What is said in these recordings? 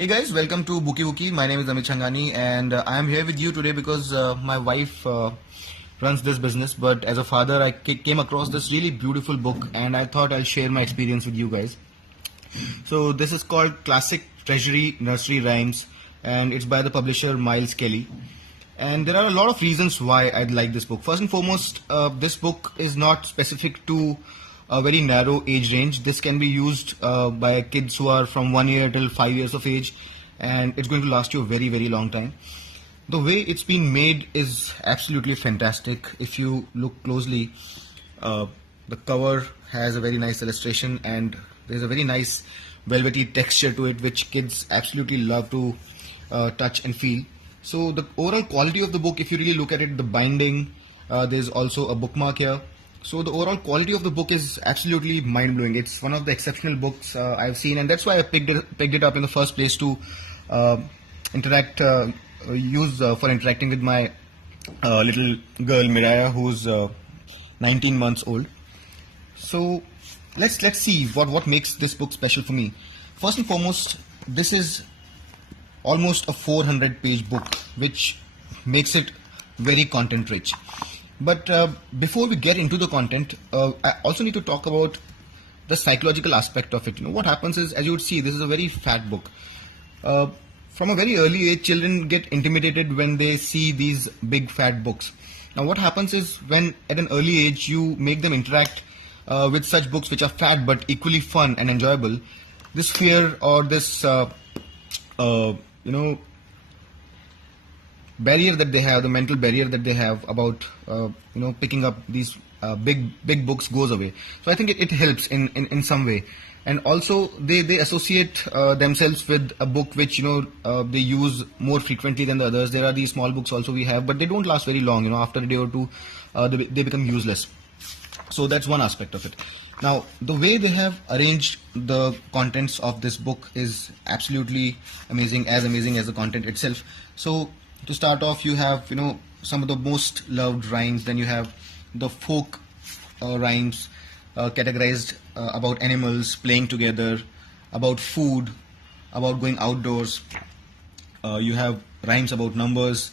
Hey guys, welcome to Booky Wooky. My name is Amit Changani and I am here with you today because my wife runs this business. But as a father, I came across this really beautiful book and I thought I'll share my experience with you guys. So this is called Classic Treasury Nursery Rhymes and it's by the publisher Miles Kelly. And there are a lot of reasons why I'd like this book. First and foremost, this book is not specific to a very narrow age range. This can be used by kids who are from 1 year till 5 years of age, and it's going to last you a very, very long time. The way it's been made is absolutely fantastic. If you look closely, the cover has a very nice illustration and there's a very nice velvety texture to it, which kids absolutely love to touch and feel. So the overall quality of the book, if you really look at it, the binding, there's also a bookmark here. So the overall quality of the book is absolutely mind-blowing. It's one of the exceptional books I've seen, and that's why I picked it up in the first place to use for interacting with my little girl Miraya, who's 19 months old. So let's see what makes this book special for me. First and foremost, this is almost a 400-page book, which makes it very content-rich. But before we get into the content, I also need to talk about the psychological aspect of it. You know, what happens is, as you would see, this is a very fat book. From a very early age, children get intimidated when they see these big fat books. Now what happens is, when at an early age you make them interact with such books which are fat but equally fun and enjoyable, this fear or this barrier that they have, the mental barrier that they have about picking up these big books goes away. So I think it helps in some way. And also they associate themselves with a book which they use more frequently than the others. There are these small books also we have, but they don't last very long. After a day or two they become useless. So that's one aspect of it. Now the way they have arranged the contents of this book is absolutely amazing as the content itself. So to start off, you have some of the most loved rhymes. Then you have the folk rhymes categorized about animals playing together, about food, about going outdoors. You have rhymes about numbers,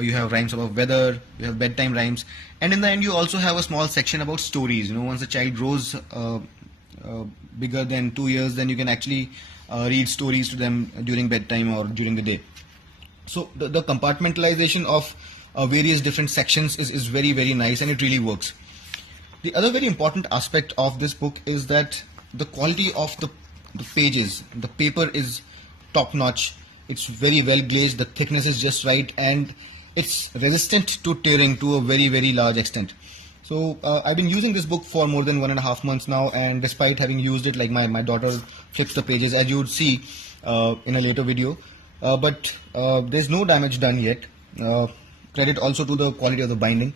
you have rhymes about weather, you have bedtime rhymes, and in the end you also have a small section about stories. Once a child grows bigger than 2 years, then you can actually read stories to them during bedtime or during the day. So the compartmentalization of various different sections is very, very nice, and it really works. The other very important aspect of this book is that the quality of the pages, the paper is top notch. It's very well glazed, the thickness is just right, and it's resistant to tearing to a very, very large extent. So I've been using this book for more than 1.5 months now, and despite having used it, like my daughter flips the pages, as you would see in a later video. But there's no damage done yet. Credit also to the quality of the binding.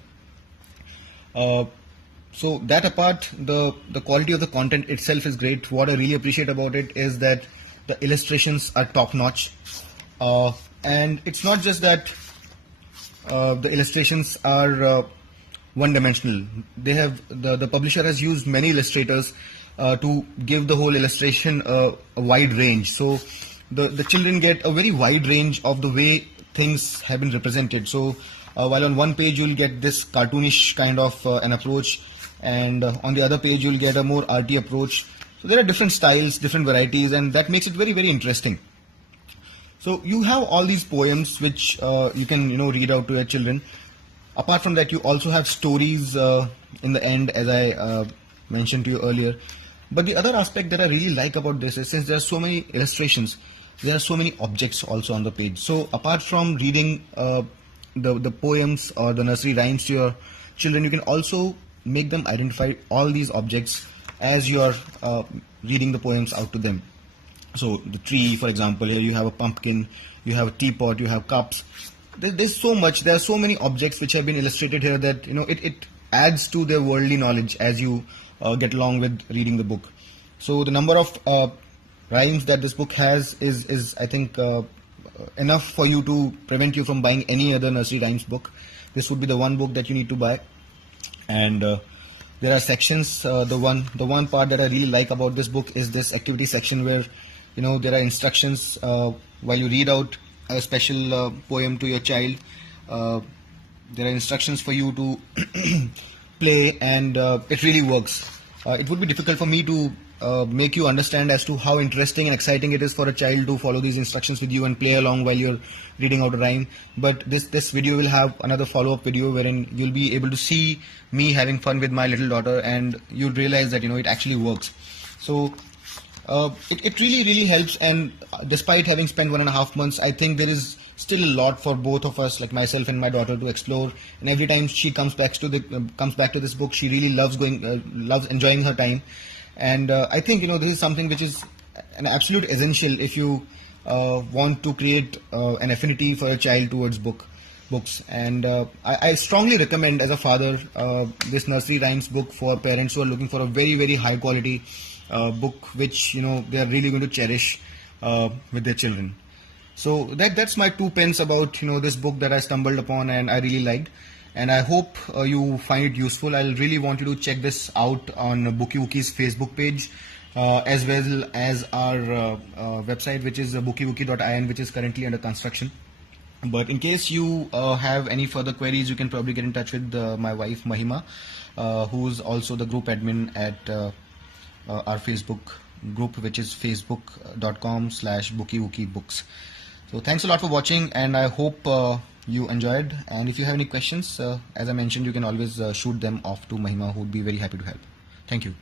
So that apart, the quality of the content itself is great. What I really appreciate about it is that the illustrations are top notch. And it's not just that the illustrations are one-dimensional. They have the publisher has used many illustrators to give the whole illustration a wide range. So the children get a very wide range of the way things have been represented. So while on one page you'll get this cartoonish kind of an approach, and on the other page you'll get a more arty approach. So there are different styles, different varieties, and that makes it very, very interesting. So you have all these poems which you can read out to your children. Apart from that, you also have stories in the end, as I mentioned to you earlier. But the other aspect that I really like about this is, since there are so many illustrations, there are so many objects also on the page. So apart from reading the poems or the nursery rhymes to your children, you can also make them identify all these objects as you are reading the poems out to them. So the tree, for example, here you have a pumpkin, you have a teapot, you have cups. There's so much. There are so many objects which have been illustrated here that it adds to their worldly knowledge as you get along with reading the book. So the number of rhymes that this book has is I think enough for you to prevent you from buying any other nursery rhymes book. This would be the one book that you need to buy. And there are sections. The one part that I really like about this book is this activity section, where there are instructions while you read out a special poem to your child. There are instructions for you to play, and it really works. It would be difficult for me to make you understand as to how interesting and exciting it is for a child to follow these instructions with you and play along while you're reading out a rhyme. But this video will have another follow-up video wherein you'll be able to see me having fun with my little daughter, and you'll realize that it actually works. So it really helps, and despite having spent 1.5 months, I think there is still a lot for both of us, like myself and my daughter, to explore. And every time she comes back to this book, she really loves enjoying her time. And I think this is something which is an absolute essential if you want to create an affinity for a child towards books. And I strongly recommend, as a father, this Nursery Rhymes book for parents who are looking for a very high quality book which they are really going to cherish with their children. So that's my 2 pence about this book that I stumbled upon and I really liked, and I hope you find it useful. I'll really want you to check this out on Booky Wooky's Facebook page, as well as our website, which is bookywooky.in, which is currently under construction. But in case you have any further queries, you can probably get in touch with my wife Mahima, who's also the group admin at our Facebook group, which is facebook.com/bookywooky-books. So thanks a lot for watching, and I hope you enjoyed. And if you have any questions, as I mentioned, you can always shoot them off to Mahima, who would be very happy to help. Thank you.